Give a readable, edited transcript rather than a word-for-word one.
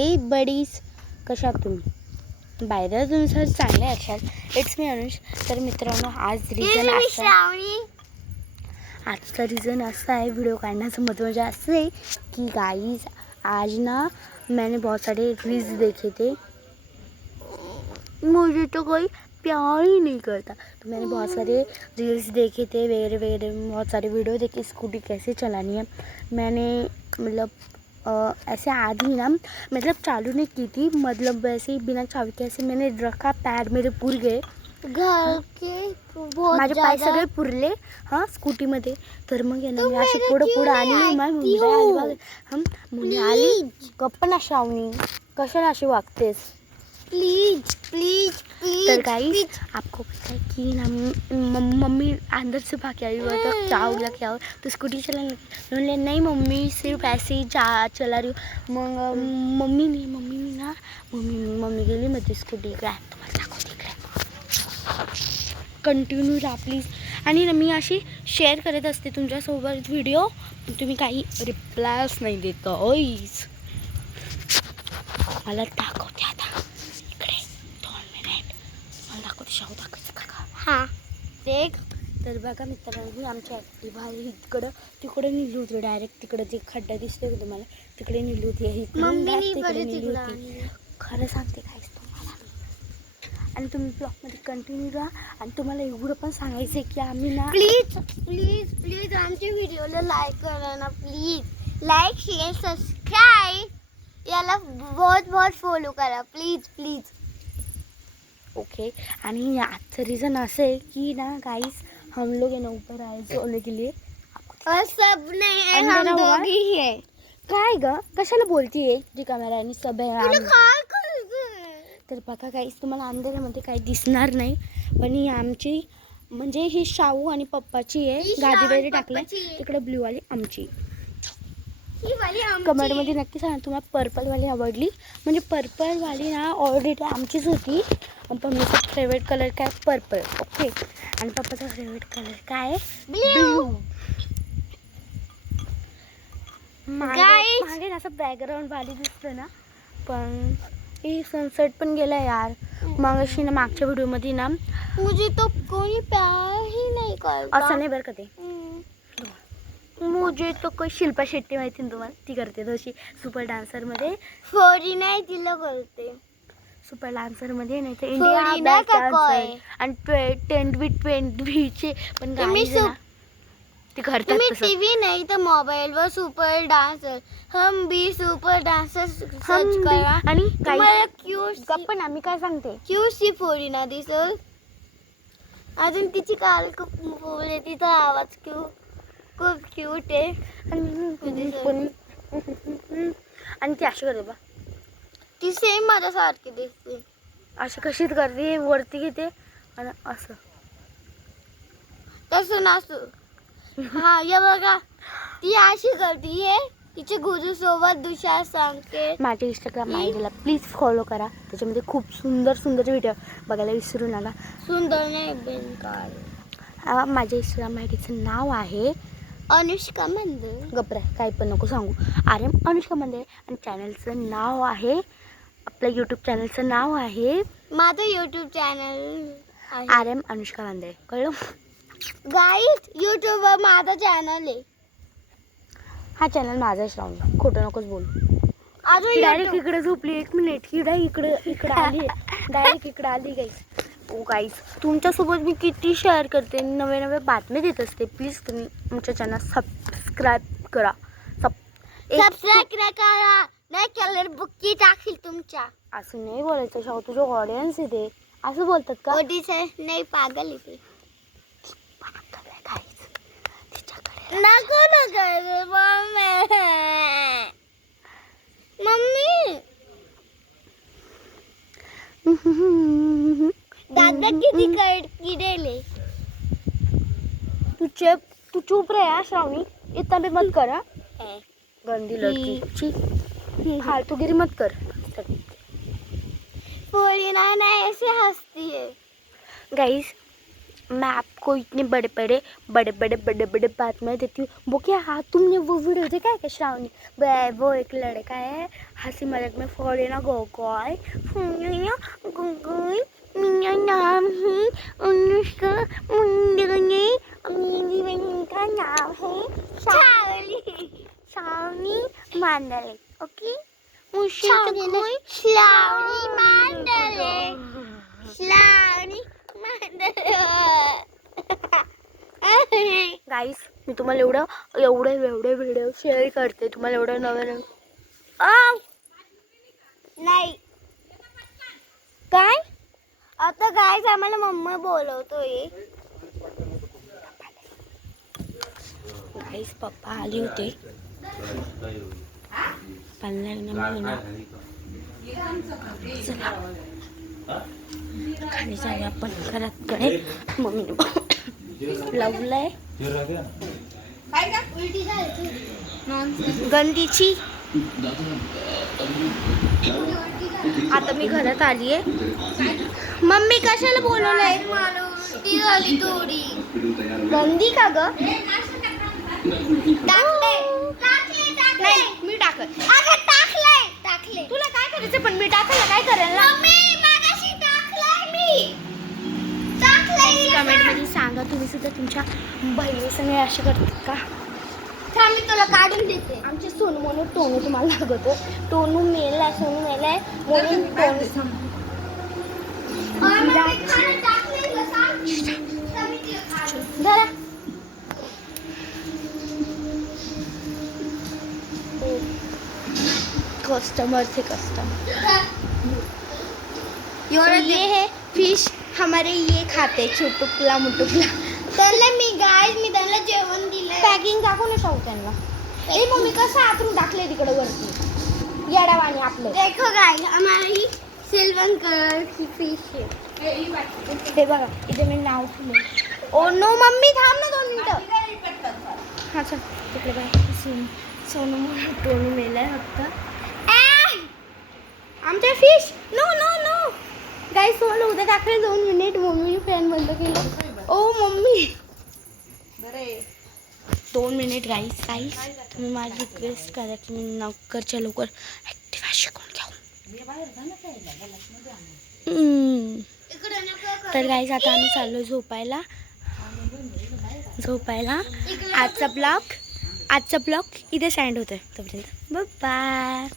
हे बडीज, कशा आहात तुम्ही? बायदा तुम्ही सर चांगले असाल. It's me Anush. तर मित्रांनो, आजचा रिझन असा आहे व्हिडिओ काढण्याचं महत्त्व असं आहे कि गाइस आज ना मैंने बहुत सारे रील्स देखे थे, मुझे तो कोई प्यार ही नहीं करता. तो मैंने बहुत सारे रील्स देखे थे, वगैरह वगैरह, बहुत सारे वीडियो देखे स्कूटी कैसे चलानी है. मैंने मतलब ऐसे आधी ना मतलब चालू नहीं की थी, मतलब वैसे ही बिना चाबी के ऐसे मैंने रखा, पैर मेरे पुर गए, घर के माझे पाय सगळे पुरले हां स्कूटीमध्ये. तर मग आहे ना मी अशी पुढं आली नाही, माझी मुलगा आली बघ, मुली आली गप्प ना श्रावणी, कशाला अशी वागतेस प्लीज प्लीज प्लीज. तर गाइस आपको पता है कि ना मम्मी अंदर से भाग आई हुआ था, क्या हो गया क्या हो, तो स्कूटी चलाने लगी. बोले नहीं मम्मी सिर्फ ऐसे ही चला रही हूँ. मग मम्मी गेली मग ती स्कूटी काय तुम्हाला दाखवते इकडे, कंटिन्यू राहा प्लीज. आणि ना मी अशी शेअर करत असते तुमच्यासोबत व्हिडिओ, तुम्ही काही रिप्लायच नाही देत. ओईस मला दाखवते आता इकडे 2 मिनिट, मला दाखवते शाहू दाखवायचं का हां देख. तर बघा मित्रांनो, आमची ॲक्टिव्हा तिकडं नेली होती, डायरेक्ट तिकडं जे खड्डा दिसतोय का तुम्हाला तिकडे नेली होती, तिकडे नेली होती. खरं सांगते काहीच तुम्हाला, आणि तुम्ही ब्लॉगमध्ये कंटिन्यू राहा. आणि तुम्हाला एवढं पण सांगायचं आहे की आम्ही ना प्लीज प्लीज प्लीज आमच्या व्हिडिओला लाईक करा ना प्लीज, लाईक शेअर सबस्क्राईब, याला बहुत फॉलो करा प्लीज प्लीज. ओके. आणि आजचं रिझन असं आहे की ना गाइस हम लोग है ना ऊपर आए सोने के लिए, और सब नहीं है, हम दो ही है. काय ग कशाला बोलतीये, जी कॅमेरा आणि सब आहे. तर बघा गाइस तुम्हाला अंधेऱ्यामध्ये काही दिसणार नाही, पण ही आमची म्हणजे ही शाहू आणि पप्पाची आहे, गादी वगैरे टाकलाय तिकडे ब्ल्यू वाली आमची. कमेंटमध्ये नक्की सांगा तुम्हाला पर्पलवाली आवडली, म्हणजे पर्पलवाली ना ऑलरेडी आमचीच होती, पण मी फेवरेट कलर काय पर्पल. ओके. आणि पप्पाचा फेवरेट कलर काय ब्ल्यू. मागे असं बॅकग्राऊंड भारी दिसतं ना, पण हे सनसेट पण गेला यार. मग अशी ना मागच्या व्हिडिओमध्ये ना मुझे तो कोणी प्यार ही नाही करता, असं नाही बरं का ते. मुझे तो कोई शिल्पा शेट्टी माहिती ना तुम्हाला, ती करते तशी सुपर डान्सरमध्ये. फोरी नाही तिला करते सुपर डान्सरमध्ये, नाही तर इंडिया डान्सर आणि 2020चे पण गाणी ते करतात. टीव्ही नाही तर मोबाईलवर सुपर डान्सर, हम भी सुपर डान्सर सर्च करा. आणि तुम्हाला गप्प ना मी काय सांगते, क्यूट सी फोरीना दिसल, अजून तिची काल खूप बोलते, तिचा आवाज खूप क्यूट आहे. आणि ती अशी करते बा, ती सेम माझ्यासारखी दिसते. अशी कशीच करते, वरती घेते आणि असं तसं नसू. हा या बघा ती अशी करते, तिच्या गुरुसोबत दुसऱ्या सांगते. माझ्या इंस्टाग्राम आयडीला प्लीज फॉलो करा, त्याच्यामध्ये खूप सुंदर व्हिडिओ बघायला विसरू नका. सुंदर नाही बेकार. माझ्या इंस्टाग्राम आयडीचं नाव आहे अनुष्का मंदे. गप्रा काही पण नको सांगू, आर्यम अनुष्का मंदे. आणि चॅनलचं नाव आहे, आपल्या यूट्यूब चॅनलचं नाव आहे, माझं यूट्यूब चॅनल आर्यम अनुष्का मंदे. कळलं गाईज, यूट्यूबवर माझा चॅनल आहे, हा चॅनल माझा श्रावणी, खोटं नकोच बोल. अजून डायरेक्ट इकडे झोपली, 1 मिनिट इकडे आली, डायरेक्ट इकडे आली गाईज. ओ गाईज तुमच्यासोबत मी किती शेअर करते, नवे बातम्या देत असते, प्लीज तुम्ही आमच्या चॅनल सबस्क्राईब करा. सबस्क्राईब करा, नाही केलं बुक्की टाकील तुमच्या. असं नाही बोलायचं शाहू, तुझं ऑडियन्स आहे ते, असं बोलतात का? ऑडियन्स नाही, पागल आहे नको मम्मी. दादा किती किडेले. तू चुप रे यार श्रावणी, इतना भी मत कर. गंदी लड़की, फालतूगिरी मत कर. फोरीना नाही ऐसे हंसती है. गाइस मैं आपको इतने बड़े बड़े बात में देती हूँ। वो क्या हाँ तुमने वो वीडियो देखा है क्या श्रावणी? वो एक लड़का है हंसी मजाक में फोड़े ना गोगोय मेरा नाम है अनुष्का मुंडे मेरी बहन का नाम है श्रावणी मांडले। ओके श्रावणी मांडले गाईस मी तुम्हाला एवढे व्हिडिओ शेअर करते तुम्हाला एवढं नवीन नाही काय आता गाईस आम्हाला मम्मा बोलवतोय। गाईस पप्पा आले होते चला खाली जाऊया आपण घराकडे। मम्मीने लावलंय गंदीची। आता मी घरात आली आहे। मम्मी कशाला बोलवलंय? थोडी गंदी का ग? नाही मी टाकत टाकले तुला काय करायचं पण मी टाकायला काय करेल ना? कमेंट मध्ये सांगा तुम्ही सुद्धा तुमच्या बहिणीसंग अशी करतात का? मी तुला काढून देते। आमचे सोनू म्हणून टोनू तुम्हाला लागतो। टोनू मेलाय सोनू मेलाय म्हणून टोनू जरा कस्टमर से कस्टमर ये है फिश हमारे ये खाते छोटुकला मुटुकला। त्यांना मी त्यांना जेवण दिलं पॅकिंग टाकून ठेवू त्यांना। ए मम्मी कसं आतून टाकले तिकडे वरती येडावाने आपले। देखो गाइस हमारी सिल्वर कलर की फिश है। हे बघा इथे मी नाव ठेवलं। ओ नो मम्मी थांब ना 2 मिनिटं। हा चल तिकडे बघा सोनू म्हणून टोनू मेलाय फक्त। आमच्या fish no no no guys Sonu उद्या टाकले 2 मिनिट मम्मी फॅन बंद केलं। ओ मम्मी 2 मिनिट गाइस तुम्ही माझी रिक्वेस्ट करा की मी लवकरच्या लवकर ॲक्टिव्हा शिकून घेऊ। तर गाइस आता आम्ही चाललो झोपायला। आजचा ब्लॉग इथे सेंड होतोय तोपर्यंत बाय बाय।